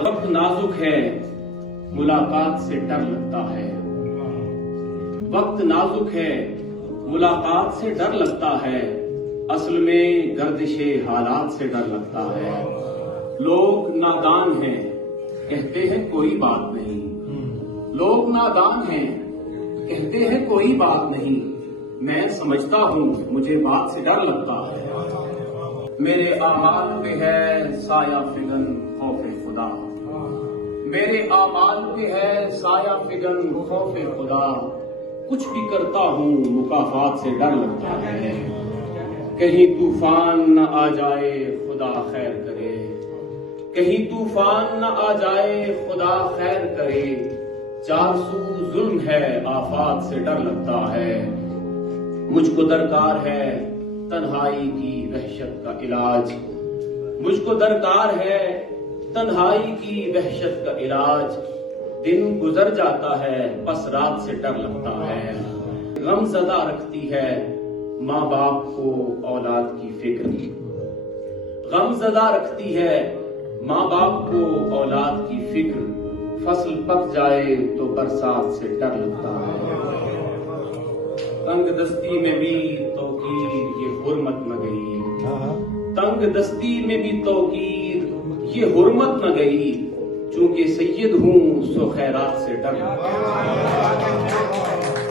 وقت نازک ہے ملاقات سے ڈر لگتا ہے، وقت نازک ہے ملاقات سے ڈر لگتا ہے، اصل میں گردش حالات سے ڈر لگتا ہے۔ لوگ نادان ہیں کہتے ہیں کوئی بات نہیں، لوگ نادان ہیں کہتے ہیں کوئی بات نہیں، میں سمجھتا ہوں مجھے بات سے ڈر لگتا ہے۔ میرے اعمال پہ ہے سایہ فگن خوف خدا، میرے اعمال پہ ہے سایہ فگن خوف خدا، کچھ بھی کرتا ہوں مکافات سے ڈر لگتا ہے۔ کہیں طوفان نہ آ جائے خدا خیر کرے، کہیں طوفان نہ آ جائے خدا خیر کرے، چار سو ظلم ہے آفات سے ڈر لگتا ہے۔ مجھ کو درکار ہے تنہائی کی وحشت کا علاج، مجھ کو درکار ہے تنہائی کی وحشت کا علاج، دن گزر جاتا ہے بس رات سے ڈر لگتا ہے۔ غم زدہ رکھتی ہے ماں باپ کو اولاد کی فکر، غم زدہ رکھتی ہے ماں باپ کو اولاد کی فکر، فصل پک جائے تو برسات سے ڈر لگتا ہے۔ تنگ دستی میں بھی توقیر یہ حرمت نہ گئی، تنگ دستی میں بھی توقیر یہ حرمت نہ گئی، چونکہ سید ہوں سو خیرات سے ڈر لگتا ہے۔